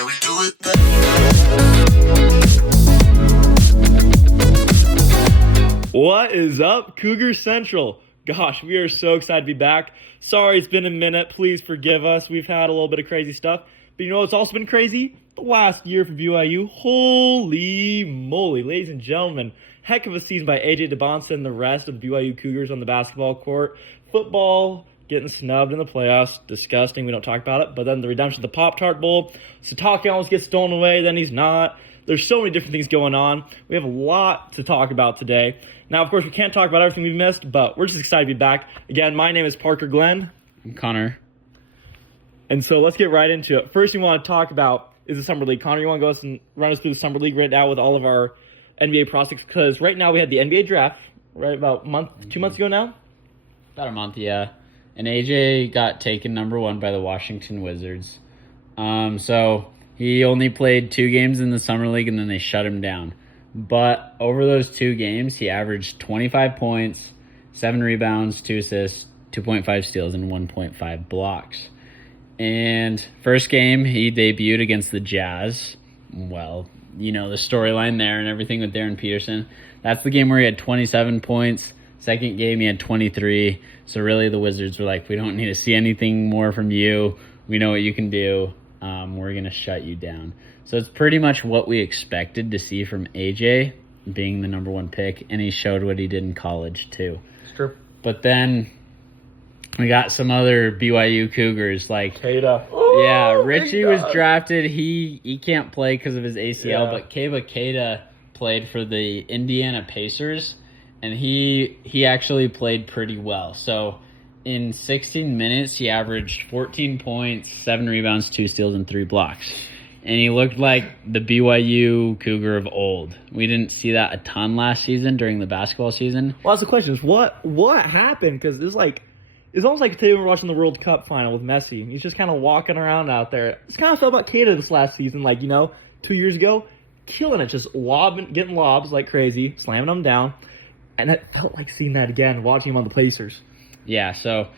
Can we do it? What is up, Cougar Central? Gosh, we are so excited to be back. Sorry it's been a minute. Please forgive us. We've had a little bit of crazy stuff. But you know what's also been crazy? The last year for BYU. Holy moly, ladies and gentlemen. Heck of a season by AJ DeBonsa and the rest of the BYU Cougars on the basketball court. Football getting snubbed in the playoffs. Disgusting. We don't talk about it. But then the redemption of the Pop-Tart Bowl. Satake almost gets stolen away. Then he's not. There's so many different things going on. We have a lot to talk about today. Now, of course, we can't talk about everything we've missed, but we're just excited to be back. Again, my name is Parker Glenn. I'm Connor. And so let's get right into it. First thing we want to talk about is the Summer League. Connor, you want to go and run us through the Summer League right now with all of our NBA prospects? Because right now we had the NBA draft, right, about 2 months ago now? About a month, yeah. And AJ got taken number 1 by the Washington Wizards. So he only played 2 games in the Summer League, and then they shut him down. But over those 2 games, he averaged 25 points, 7 rebounds, 2 assists, 2.5 steals, and 1.5 blocks. And first game, he debuted against the Jazz. Well, you know, the storyline there and everything with Darren Peterson. That's the game where he had 27 points. Second game, he had 23. So really the Wizards were like, we don't need to see anything more from you. We know what you can do. We're going to shut you down. So it's pretty much what we expected to see from AJ being the number 1 pick, and he showed what he did in college too. It's true. But then we got some other BYU Cougars like Kata. Yeah, Richie was drafted. He can't play because of his ACL, but Kata played for the Indiana Pacers, and he actually played pretty well. So in 16 minutes, he averaged 14 points, 7 rebounds, 2 steals, and 3 blocks. And he looked like the BYU Cougar of old. We didn't see that a ton last season during the basketball season. Well, that's the question is what happened? Because it's almost like today we were watching the World Cup final with Messi. He's just kind of walking around out there. It's kind of felt about Kata this last season. 2 years ago, killing it, just getting lobs like crazy, slamming them down. And it felt like seeing that again, watching him on the Pacers. Yeah, so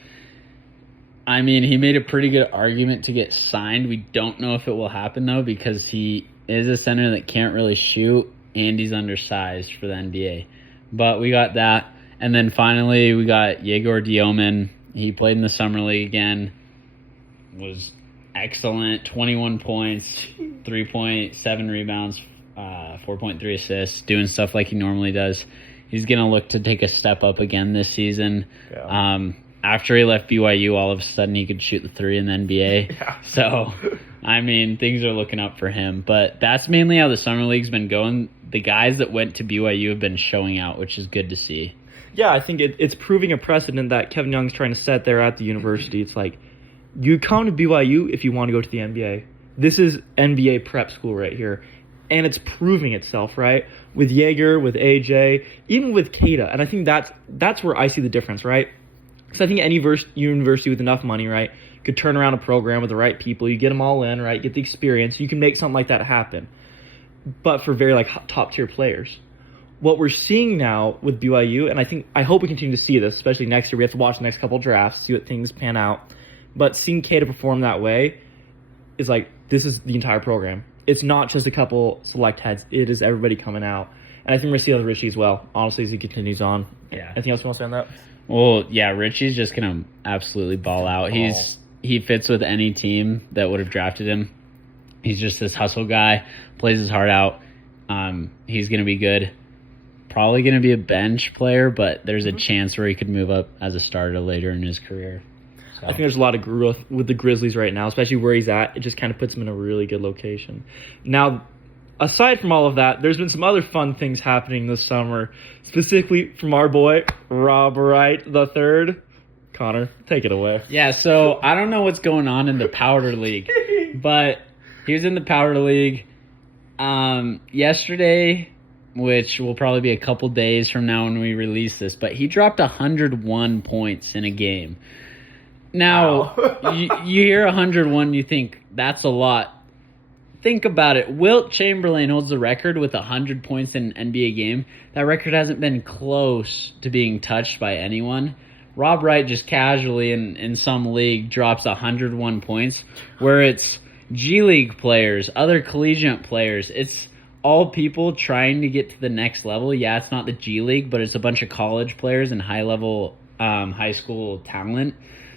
I mean, he made a pretty good argument to get signed. We don't know if it will happen, though, because he is a center that can't really shoot, and he's undersized for the NBA. But we got that. And then finally, we got Yegor Dioman. He played in the Summer League again. Was excellent. 21 points, 3.7 rebounds, 4.3 assists, doing stuff like he normally does. He's going to look to take a step up again this season. Yeah. After he left BYU, all of a sudden he could shoot the 3 in the NBA. Yeah. So, I mean, things are looking up for him. But that's mainly how the Summer League's been going. The guys that went to BYU have been showing out, which is good to see. Yeah, I think it's proving a precedent that Kevin Young's trying to set there at the university. It's like, you come to BYU if you want to go to the NBA. This is NBA prep school right here. And it's proving itself, right? With Jaeger, with AJ, even with Kata. And I think that's where I see the difference, right? Because I think any university with enough money, right, could turn around a program with the right people. You get them all in, right, get the experience. You can make something like that happen. But for very, top-tier players. What we're seeing now with BYU, and I hope we continue to see this, especially next year. We have to watch the next couple of drafts, see what things pan out. But seeing Kata perform that way is this is the entire program. It's not just a couple select heads. It is everybody coming out. And I think we're going to see that with Richie as well, honestly, as he continues on. Yeah. Anything else you want to say on that? Well, yeah, Richie's just going to absolutely ball out. He fits with any team that would have drafted him. He's just this hustle guy, plays his heart out. He's going to be good. Probably going to be a bench player, but there's a chance where he could move up as a starter later in his career. So. I think there's a lot of growth with the Grizzlies right now, especially where he's at. It just kind of puts him in a really good location. Now, aside from all of that, there's been some other fun things happening this summer, specifically from our boy, Rob Wright III. Connor, take it away. Yeah, so I don't know what's going on in the Powder League, but he was in the Powder League yesterday, which will probably be a couple days from now when we release this, but he dropped 101 points in a game. Now, wow. you hear 101, you think, that's a lot. Think about it. Wilt Chamberlain holds the record with 100 points in an NBA game. That record hasn't been close to being touched by anyone. Rob Wright just casually in some league drops 101 points, where it's G League players, other collegiate players. It's all people trying to get to the next level. Yeah, it's not the G League, but it's a bunch of college players and high-level high school talent.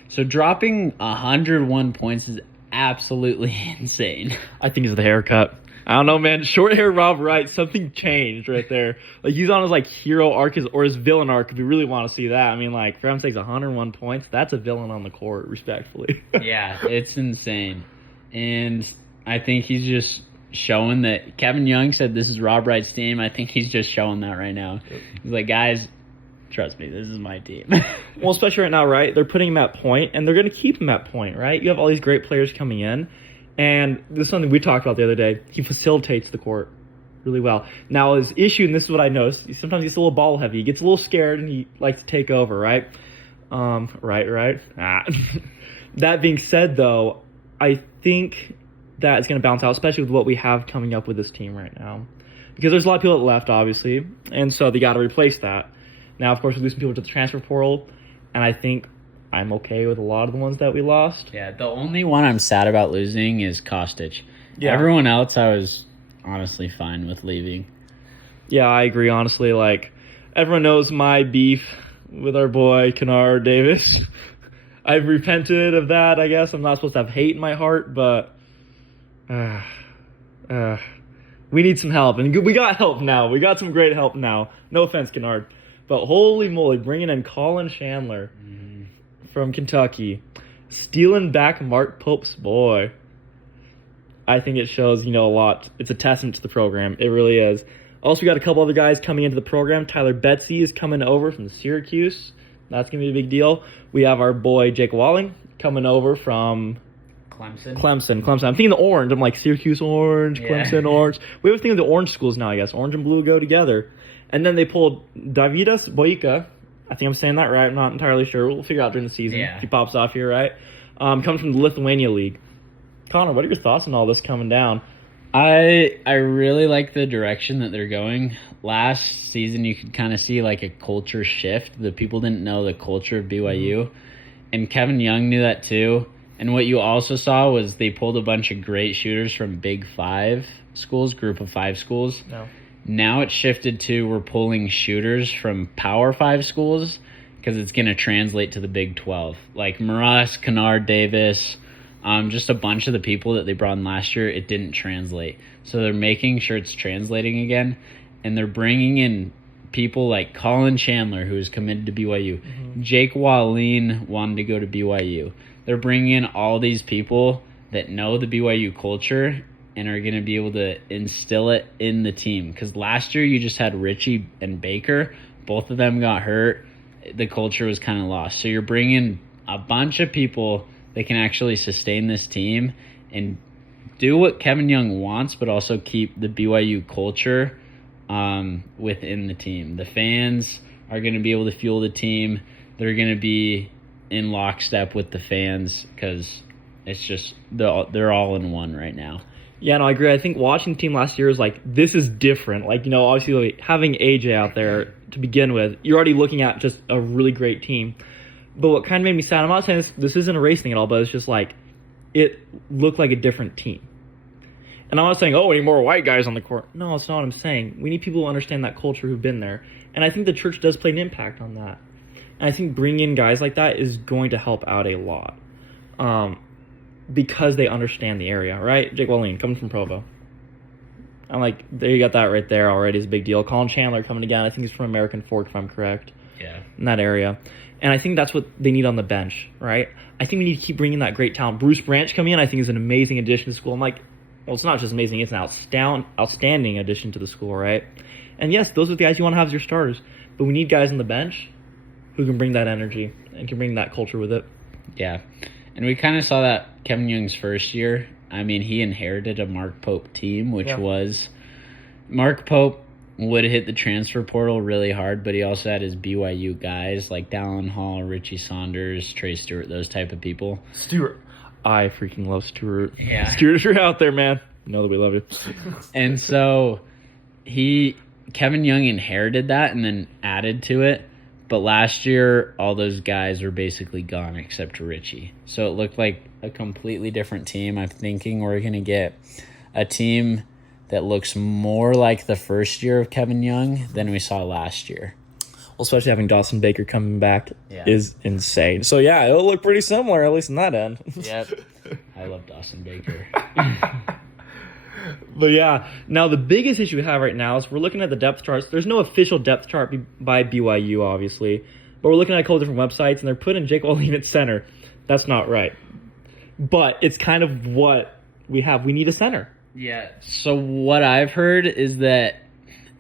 So dropping 101 points is absolutely insane. I think it's the haircut. I don't know, man. Short hair Rob Wright, something changed right there. Like, he's on his, like, hero arc or his villain arc if you really want to see that. I mean, like, for heaven's sakes, 101 points, that's a villain on the court, respectfully. Yeah, it's insane. And I think he's just showing that. Kevin Young said this is Rob Wright's team. I think he's just showing that right now. He's like, guys, trust me, this is my team. Well, especially right now, right? They're putting him at point, and they're going to keep him at point, right? You have all these great players coming in, and this is something we talked about the other day. He facilitates the court really well. Now, his issue, and this is what I noticed, sometimes he gets a little ball heavy. He gets a little scared, and he likes to take over, right? Right. That being said, though, I think that is going to bounce out, especially with what we have coming up with this team right now. Because there's a lot of people that left, obviously, and so they got to replace that. Now, of course, we lose some people to the transfer portal, and I think I'm okay with a lot of the ones that we lost. Yeah, the only one I'm sad about losing is Kostic. Yeah. Everyone else I was honestly fine with leaving. Yeah, I agree, honestly. Like, everyone knows my beef with our boy, Kennard Davis. I've repented of that, I guess. I'm not supposed to have hate in my heart, but we need some help. And we got help now. We got some great help now. No offense, Kennard. But holy moly, bringing in Colin Chandler from Kentucky, stealing back Mark Pope's boy. I think it shows, a lot. It's a testament to the program. It really is. Also, we got a couple other guys coming into the program. Tyler Betsy is coming over from Syracuse. That's going to be a big deal. We have our boy Jake Walling coming over from Clemson. I'm thinking the orange. I'm like Syracuse orange, Clemson orange. We have a thing of the orange schools now, I guess. Orange and blue go together. And then they pulled Davidas Boyka. I think I'm saying that right. I'm not entirely sure. We'll figure out during the season if he pops off here, right? Comes from the Lithuania League. Connor, what are your thoughts on all this coming down? I really like the direction that they're going. Last season, you could kind of see like a culture shift. The people didn't know the culture of BYU. And Kevin Young knew that too. And what you also saw was they pulled a bunch of great shooters from Big Five schools, group of five schools. No. Now it's shifted to we're pulling shooters from Power 5 schools because it's going to translate to the Big 12. Like Maras, Kennard, Davis, just a bunch of the people that they brought in last year, it didn't translate. So they're making sure it's translating again, and they're bringing in people like Colin Chandler, who is committed to BYU. Jake Walling wanted to go to BYU. They're bringing in all these people that know the BYU culture and are going to be able to instill it in the team. Because last year you just had Richie and Baker. Both of them got hurt. The culture was kind of lost. So you're bringing a bunch of people that can actually sustain this team and do what Kevin Young wants, but also keep the BYU culture within the team. The fans are going to be able to fuel the team. They're going to be in lockstep with the fans because it's just they're all in one right now. Yeah, no, I agree. I think watching the team last year is like, this is different. Like, obviously like, having AJ out there to begin with, you're already looking at just a really great team. But what kind of made me sad, I'm not saying this isn't a race thing at all, but it's just like, it looked like a different team. And I'm not saying, we need more white guys on the court. No, that's not what I'm saying. We need people who understand that culture who've been there. And I think the church does play an impact on that. And I think bringing in guys like that is going to help out a lot. Because they understand the area, right? Jake Walling, coming from Provo. I'm like, there you got that right there already is a big deal. Colin Chandler coming again. I think he's from American Fork, if I'm correct. Yeah. In that area. And I think that's what they need on the bench, right? I think we need to keep bringing that great talent. Bruce Branch coming in, I think, is an amazing addition to the school. I'm like, well, it's not just amazing. It's an outstanding addition to the school, right? And yes, those are the guys you want to have as your starters. But we need guys on the bench who can bring that energy and can bring that culture with it. Yeah. And we kind of saw that Kevin Young's first year. I mean, he inherited a Mark Pope team, which was Mark Pope would have hit the transfer portal really hard, but he also had his BYU guys like Dallin Hall, Richie Saunders, Trey Stewart, those type of people. Stewart. I freaking love Stewart. Yeah. Stewart, if you're out there, man, you know that we love you. And so Kevin Young inherited that and then added to it. But last year, all those guys were basically gone except Richie. So it looked like a completely different team. I'm thinking we're going to get a team that looks more like the first year of Kevin Young than we saw last year. Well, especially having Dawson Baker coming back Yeah. is insane. So, yeah, it'll look pretty similar, at least in that end. Yep. I love Dawson Baker. But, yeah, now the biggest issue we have right now is we're looking at the depth charts. There's no official depth chart by BYU, obviously. But we're looking at a couple different websites, and they're putting Jake Wallin at center. That's not right. But it's kind of what we have. We need a center. Yeah. So what I've heard is that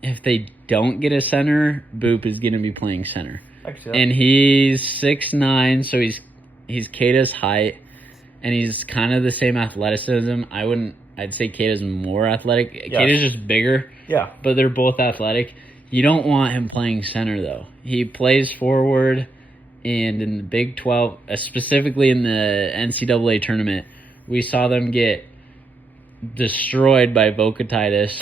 if they don't get a center, Boop is going to be playing center. Actually, and he's 6'9", so he's Kata's height, and he's kind of the same athleticism. I'd say Kata's more athletic. Yes. Kata's just bigger. Yeah. But they're both athletic. You don't want him playing center, though. He plays forward, and in the Big 12, specifically in the NCAA tournament, we saw them get destroyed by Vocatitis,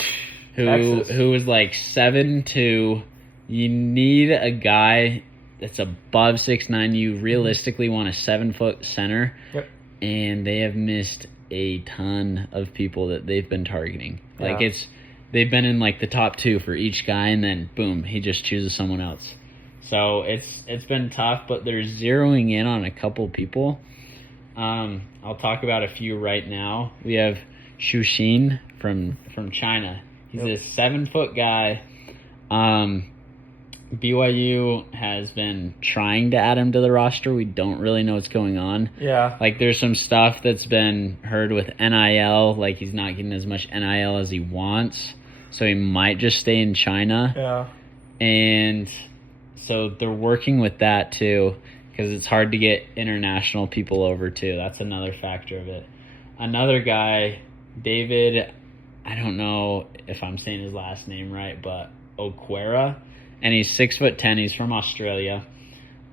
who was like 7'2". You need a guy that's above 6'9". You realistically want a 7-foot center. Yep. And they have missed a ton of people that they've been targeting. Yeah. Like they've been in like the top 2 for each guy, and then boom, he just chooses someone else. So it's been tough, but they're zeroing in on a couple people. I'll talk about a few right now. We have Shuxin from China. He's a 7-foot guy. BYU has been trying to add him to the roster. We don't really know what's going on. Yeah. Like, there's some stuff that's been heard with NIL, like he's not getting as much NIL as he wants, so he might just stay in China. Yeah. And so they're working with that, too, because it's hard to get international people over, too. That's another factor of it. Another guy, David, I don't know if I'm saying his last name right, but Okwara, and he's 6'10". He's from Australia.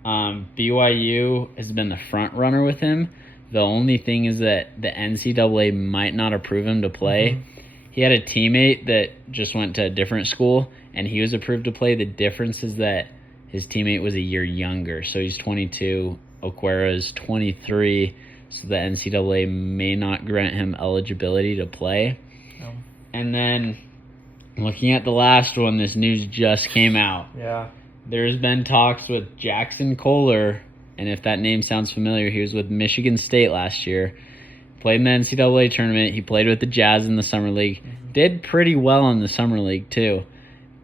BYU has been the front runner with him. The only thing is that the NCAA might not approve him to play. Mm-hmm. He had a teammate that just went to a different school, and he was approved to play. The difference is that his teammate was a year younger, so he's 22. Okwara is 23, so the NCAA may not grant him eligibility to play. No. And then, looking at the last one, this news just came out. Yeah. There's been talks with Jackson Kohler, and if that name sounds familiar, he was with Michigan State last year. Played in the NCAA tournament. He played with the Jazz in the Summer League. Mm-hmm. Did pretty well in the Summer League, too.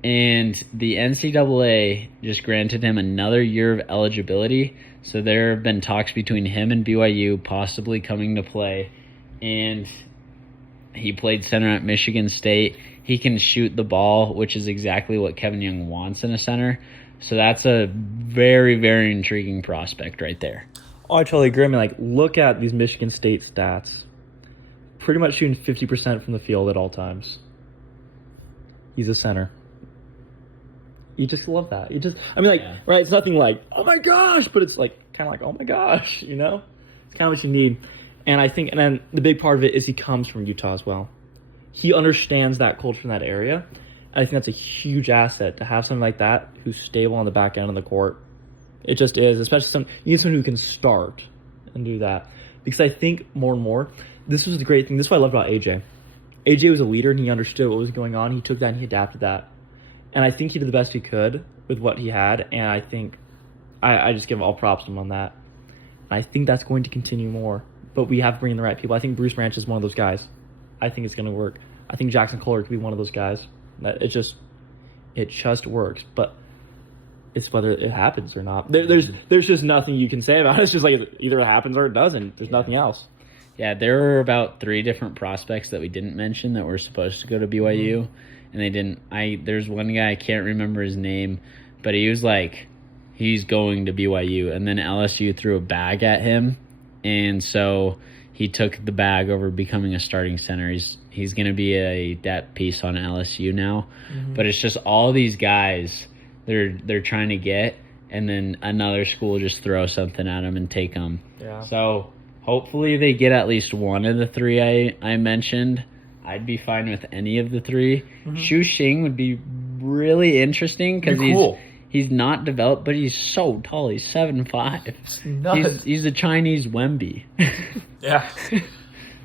And the NCAA just granted him another year of eligibility. So there have been talks between him and BYU possibly coming to play. And he played center at Michigan State. He can shoot the ball, which is exactly what Kevin Young wants in a center. So that's a very, very intriguing prospect right there. Oh, I totally agree. I mean, like, look at these Michigan State stats. Pretty much shooting 50% from the field at all times. He's a center. You just love that. Right, it's nothing like, oh my gosh, but it's like, kind of like, oh my gosh, you know? It's kind of what you need. And I think, and then the big part of it is he comes from Utah as well. He understands that culture in that area. I think that's a huge asset to have something like that who's stable on the back end of the court. It just is, especially you need someone who can start and do that. Because I think more and more, this was the great thing. This is what I loved about AJ. AJ was a leader and he understood what was going on. He took that and he adapted that. And I think he did the best he could with what he had. And I think I just give all props to him on that. And I think that's going to continue more. But we have to bring in the right people. I think Bruce Ranch is one of those guys. I think it's going to work. I think Jackson Kohler could be one of those guys. It just works. But it's whether it happens or not. There's just nothing you can say about it. It's just like either it happens or it doesn't. There's nothing else. Yeah, there were about 3 different prospects that we didn't mention that were supposed to go to BYU, and they didn't. There's one guy, I can't remember his name, but he was like, he's going to BYU, and then LSU threw a bag at him, and so he took the bag over becoming a starting center. He's going to be a depth piece on LSU now, but it's just all these guys they're trying to get, and then another school just throw something at them and take them. Yeah. So hopefully they get at least one of the 3 I mentioned. I'd be fine with any of the 3. Shu Xing would be really interesting because He's not developed, but he's so tall. He's 7'5". He's a Chinese Wemby. Yeah.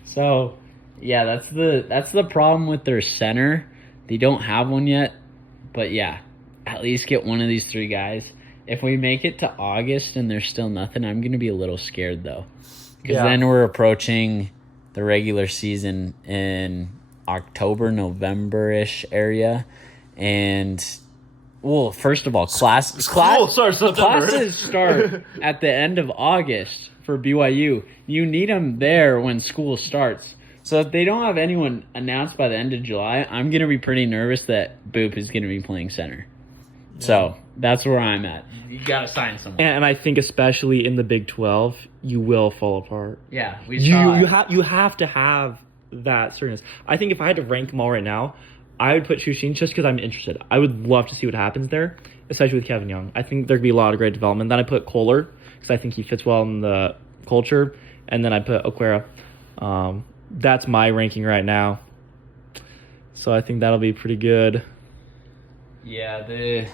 So, yeah, that's the problem with their center. They don't have one yet, but yeah, at least get one of these three guys. If we make it to August and there's still nothing, I'm going to be a little scared, though. Because then we're approaching the regular season in October, November-ish area. And, well, first of all, classes start at the end of August for BYU. You need them there when school starts. So if they don't have anyone announced by the end of July, I'm going to be pretty nervous that Boop is going to be playing center. Yeah. So that's where I'm at. You got to sign someone. And I think especially in the Big 12, you will fall apart. Yeah, you have to have that certainty. I think if I had to rank them all right now, I would put Shuxin just because I'm interested. I would love to see what happens there, especially with Kevin Young. I think there could be a lot of great development. Then I put Kohler because I think he fits well in the culture. And then I put Okwara. That's my ranking right now. So I think that'll be pretty good. Yeah, the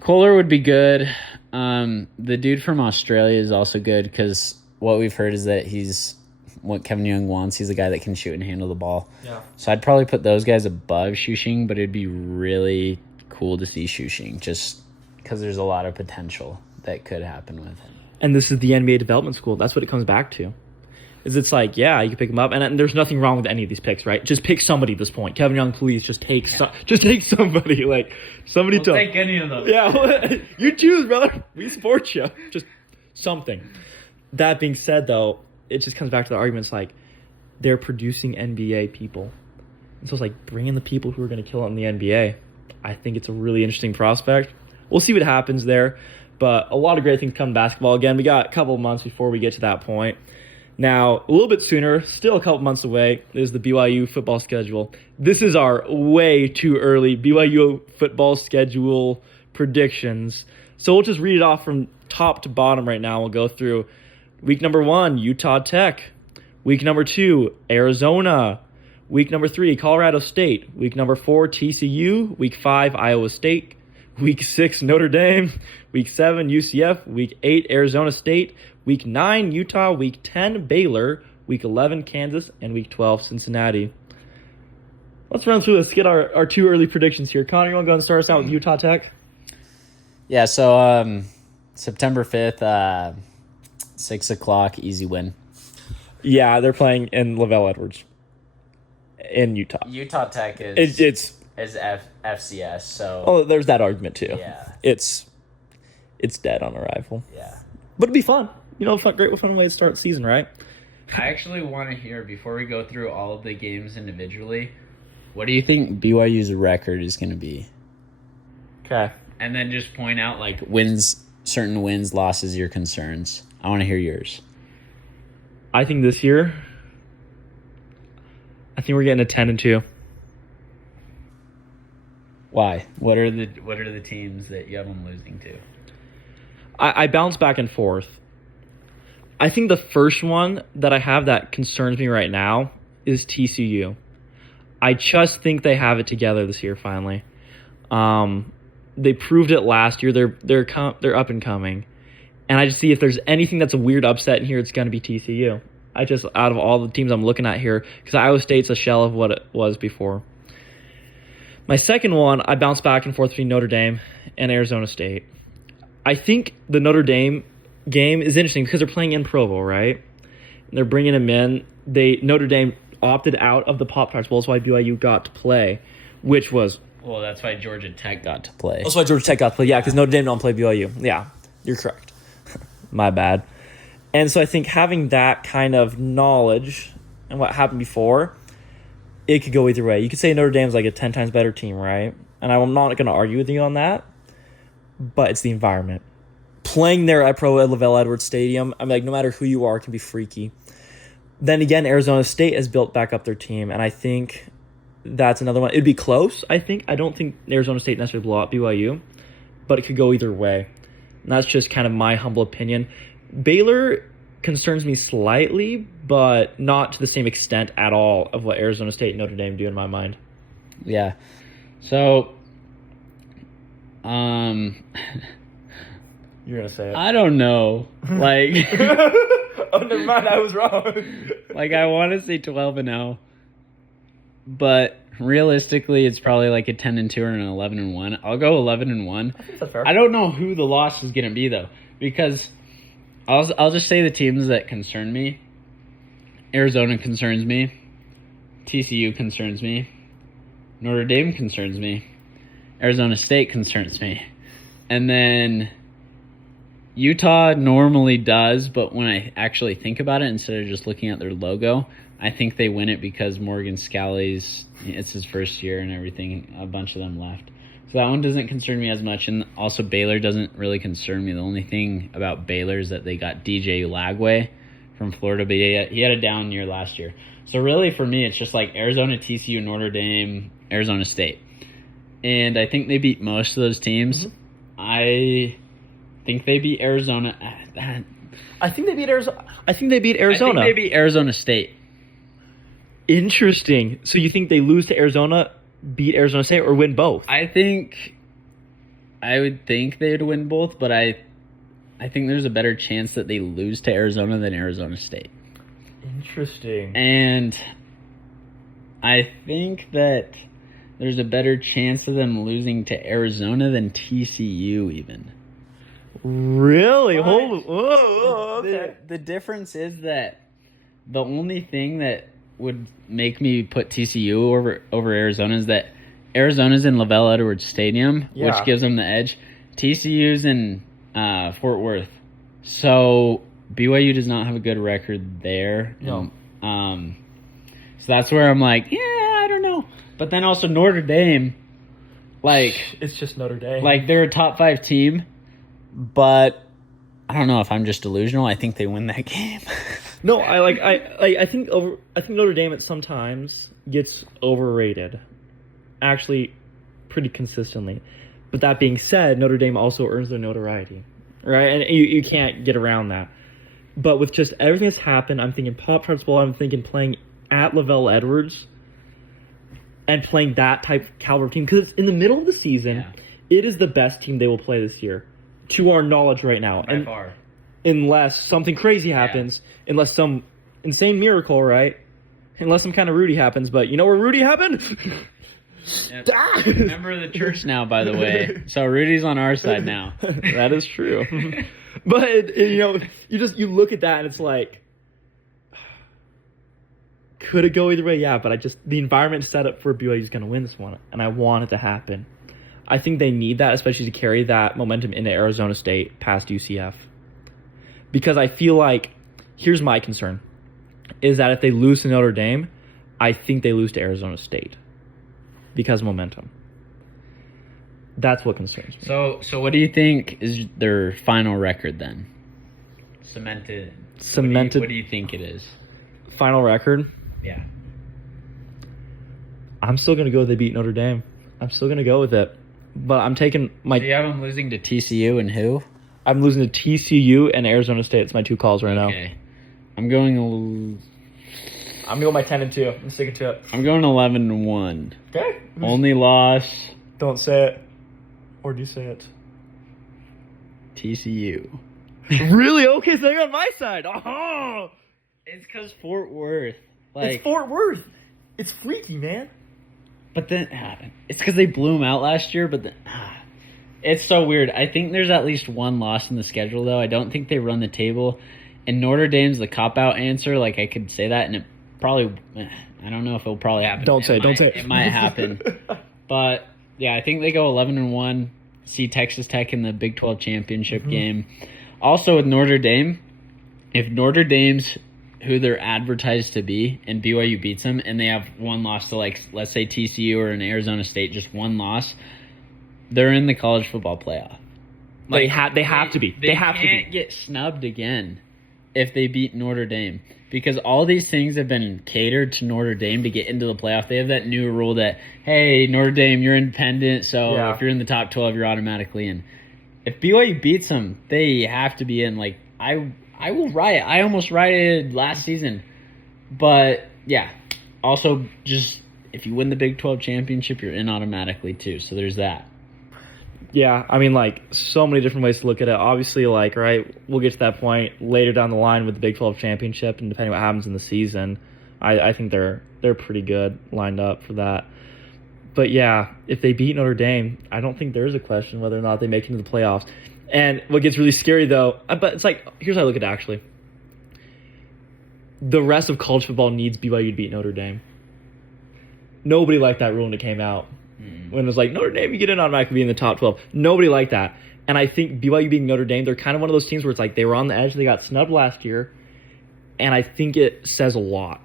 Kohler would be good. The dude from Australia is also good because what we've heard is that he's what Kevin Young wants. He's a guy that can shoot and handle the ball. Yeah. So I'd probably put those guys above Shuxing, but it'd be really cool to see Shuxing just because there's a lot of potential that could happen with him. And this is the NBA development school. That's what it comes back to. It's like, yeah, you can pick him up, and there's nothing wrong with any of these picks, right? Just pick somebody at this point. Kevin Young, please, just take somebody. Like, somebody we'll take any of them. Yeah, you choose, brother. We support you. Just something. That being said, though, it just comes back to the arguments like they're producing NBA people. And so it's like, bring in the people who are going to kill it in the NBA. I think it's a really interesting prospect. We'll see what happens there, but a lot of great things come to basketball. Again, we got a couple of months before we get to that point. Now, a little bit sooner, still a couple months away, is the BYU football schedule. This is our way too early BYU football schedule predictions. So we'll just read it off from top to bottom right now. We'll go through week number 1, Utah Tech. Week number 2, Arizona. Week number 3, Colorado State. Week number 4, TCU. Week 5, Iowa State. Week 6, Notre Dame. Week 7, UCF. Week 8, Arizona State. Week 9, Utah. Week 10, Baylor. Week 11, Kansas. And Week 12, Cincinnati. Let's run through this. Get our two early predictions here. Connor, you want to go and start us out with Utah Tech? Yeah, so September 5th, 6 o'clock, easy win. Yeah, they're playing in Lavelle Edwards in Utah. Utah Tech is FCS, so... Oh, there's that argument, too. Yeah. It's dead on arrival. Yeah. But it'd be fun. You know, great fun way to start the season, right? I actually want to hear, before we go through all of the games individually, what do you think BYU's record is going to be? Okay. And then just point out, like, certain wins, losses, your concerns. I want to hear yours. I think this year, we're getting a 10-2. Why? What are the teams that you have them losing to? I bounce back and forth. I think the first one that I have that concerns me right now is TCU. I just think they have it together this year finally. They proved it last year. They're up and coming, and I just see if there's anything that's a weird upset in here, it's going to be TCU. Out of all the teams I'm looking at here, because Iowa State's a shell of what it was before. My second one, I bounce back and forth between Notre Dame and Arizona State. I think the Notre Dame game is interesting because they're playing in Provo, right? And they're bringing them in. Notre Dame opted out of the Pop-Tarts Bowl. That's why BYU got to play, which was... Well, that's why Georgia Tech got to play. That's why Georgia Tech got to play, yeah, because Notre Dame don't play BYU. Yeah, you're correct. My bad. And so I think having that kind of knowledge and what happened before, it could go either way. You could say Notre Dame's like a 10 times better team, right? And I'm not going to argue with you on that, but it's the environment. Playing there at Lavelle Edwards Stadium, I mean, like, no matter who you are, it can be freaky. Then again, Arizona State has built back up their team, and I think that's another one. It'd be close, I think. I don't think Arizona State necessarily blow out BYU, but it could go either way. And that's just kind of my humble opinion. Baylor concerns me slightly, but not to the same extent at all of what Arizona State and Notre Dame do in my mind. Yeah. So, You're gonna say it. I don't know. Like, oh, never mind. I was wrong. like I want to say 12-0, but realistically, it's probably like a 10-2 or an 11-1. I'll go 11-1. I think that's fair. I don't know who the loss is gonna be though, because I'll just say the teams that concern me. Arizona concerns me. TCU concerns me. Notre Dame concerns me. Arizona State concerns me. And then Utah normally does, but when I actually think about it, instead of just looking at their logo, I think they win it because Morgan Scalley's, it's his first year and everything. A bunch of them left. So that one doesn't concern me as much. And also Baylor doesn't really concern me. The only thing about Baylor is that they got DJ Lagway from Florida, but he had a down year last year. So really for me, it's just like Arizona, TCU, Notre Dame, Arizona State. And I think they beat most of those teams. Mm-hmm. I think they beat Arizona. I think they beat Arizona. I think they beat Arizona. I think they beat Arizona State. Interesting. So you think they lose to Arizona, beat Arizona State, or win both? I would think they'd win both, but I think there's a better chance that they lose to Arizona than Arizona State. Interesting. And I think that there's a better chance of them losing to Arizona than TCU even. Really? But Whoa, okay. The difference is that the only thing that would make me put TCU over Arizona is that Arizona's in Lavelle Edwards Stadium, which gives them the edge. TCU's in Fort Worth. So BYU does not have a good record there. No. So that's where I'm like, yeah, I don't know. But then also Notre Dame, like, it's just Notre Dame. like they're a top 5 team, but I don't know if I'm just delusional. I think they win that game. No, I think Notre Dame at sometimes gets overrated. Actually, pretty consistently. But that being said, Notre Dame also earns their notoriety, right? And you can't get around that. But with just everything that's happened, I'm thinking Pop-Tarts Bowl, I'm thinking playing at Lavelle Edwards and playing that type of caliber team. Because it's in the middle of the season. Yeah. It is the best team they will play this year, to our knowledge right now. By far. Unless something crazy happens, unless some insane miracle, right? Unless some kind of Rudy happens. But you know where Rudy happened? Yep. Remember the church now, by the way. So Rudy's on our side now. That is true. But you look at that and it's like, could it go either way? Yeah, but the environment set up for BYU is going to win this one, and I want it to happen. I think they need that, especially to carry that momentum into Arizona State past UCF. Because I feel like, here's my concern, is that if they lose to Notre Dame, I think they lose to Arizona State. Because of momentum. That's what concerns me. So what do you think is their final record then? Cemented. What do you think it is? Final record? Yeah. I'm still going to go with they beat Notre Dame. I'm still going to go with it. But I'm taking my... Do you have them losing to TCU and who? I'm losing to TCU and Arizona State. It's my 2 calls right now. Okay. I'm going my 10-2. I'm sticking to it. I'm going 11-1. Okay. Only loss. Don't say it. Or do you say it? TCU. Really? Okay, so they're on my side. Oh! It's because Fort Worth. It's Fort Worth. It's freaky, man. But then, it's because they blew them out last year, but then, it's so weird. I think there's at least one loss in the schedule, though. I don't think they run the table. And Notre Dame's the cop-out answer. Like, I could say that, and it probably... I don't know if it'll probably happen. Don't say it. It might happen. But, yeah, I think they go 11-1. See Texas Tech in the Big 12 championship game. Also, with Notre Dame, if Notre Dame's who they're advertised to be and BYU beats them and they have one loss to, like, let's say TCU or an Arizona State, just one loss, they're in the college football playoff. Like, they have to be. They have to be. They can't get snubbed again if they beat Notre Dame. Because all these things have been catered to Notre Dame to get into the playoff. They have that new rule that, hey, Notre Dame, you're independent, so if you're in the top 12, you're automatically in. If BYU beats them, they have to be in. Like, I will riot. I almost rioted last season. But, yeah, also just if you win the Big 12 championship, you're in automatically too. So there's that. Yeah, I mean, like, so many different ways to look at it. Obviously, like, right, we'll get to that point later down the line with the Big 12 championship, and depending what happens in the season, I think they're pretty good lined up for that. But yeah, if they beat Notre Dame, I don't think there's a question whether or not they make it into the playoffs. And what gets really scary, though, but it's like, here's how I look at it, actually. The rest of college football needs BYU to beat Notre Dame. Nobody liked that rule when it came out. When it was like, Notre Dame, you get in automatically in the top 12. Nobody liked that. And I think BYU being Notre Dame, they're kind of one of those teams where it's like they were on the edge. They got snubbed last year. And I think it says a lot.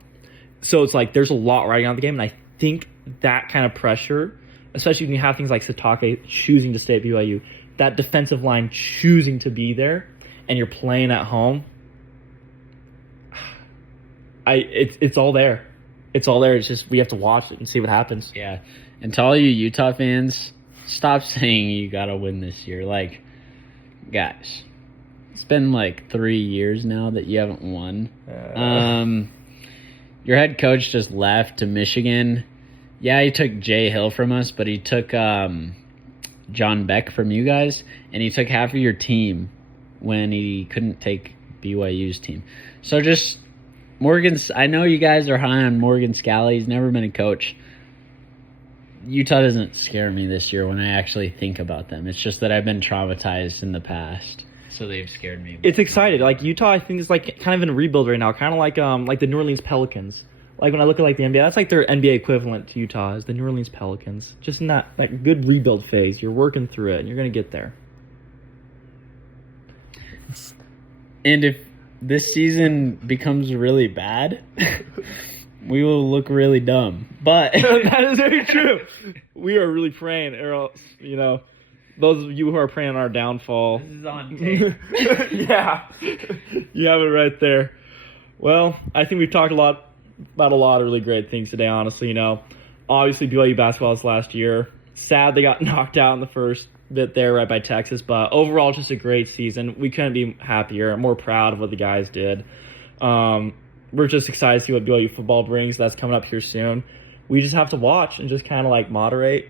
So it's like there's a lot riding on the game. And I think that kind of pressure, especially when you have things like Satake choosing to stay at BYU, that defensive line choosing to be there, and you're playing at home, it's all there. It's all there. It's just we have to watch it and see what happens. Yeah. And to all you Utah fans, stop saying you got to win this year. Like, guys, it's been like 3 years now that you haven't won. Your head coach just left to Michigan. Yeah, he took Jay Hill from us, but he took John Beck from you guys, and he took half of your team when he couldn't take BYU's team. So just I know you guys are high on Morgan Scalley. He's never been a coach. Utah doesn't scare me this year when I actually think about them. It's just that I've been traumatized in the past, so they've scared me. It's excited. Like Utah, I think is like kind of in a rebuild right now, kind of like the New Orleans Pelicans. Like when I look at like the NBA, that's like their NBA equivalent to Utah is the New Orleans Pelicans. Just in that like good rebuild phase. You're working through it, and you're gonna get there. And if this season becomes really bad, we will look really dumb. But that is very true. We are really praying, or else, those of you who are praying on our downfall. This is on tape. Yeah. You have it right there. Well, I think we've talked about a lot of really great things today, honestly. Obviously BYU basketball this last year. Sad they got knocked out in the first bit there right by Texas, but overall just a great season. We couldn't be happier, more proud of what the guys did. We're just excited to see what BYU football brings. That's coming up here soon. We just have to watch and just kind of like moderate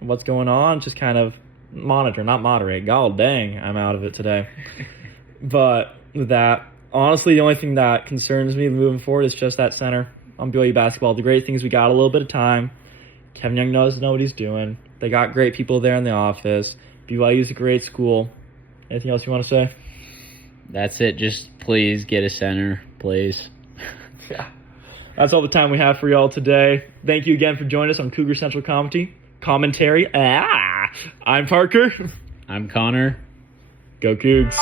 what's going on. Just kind of monitor, not moderate. God dang, I'm out of it today. But with that, honestly, the only thing that concerns me moving forward is just that center on BYU basketball. The great thing is we got a little bit of time. Kevin Young knows what he's doing. They got great people there in the office. BYU's a great school. Anything else you want to say? That's it. Just please get a center, please. Yeah. That's all the time we have for y'all today. Thank you again for joining us on Cougar Central Commentary. I'm Parker. I'm Connor. Go Cougs.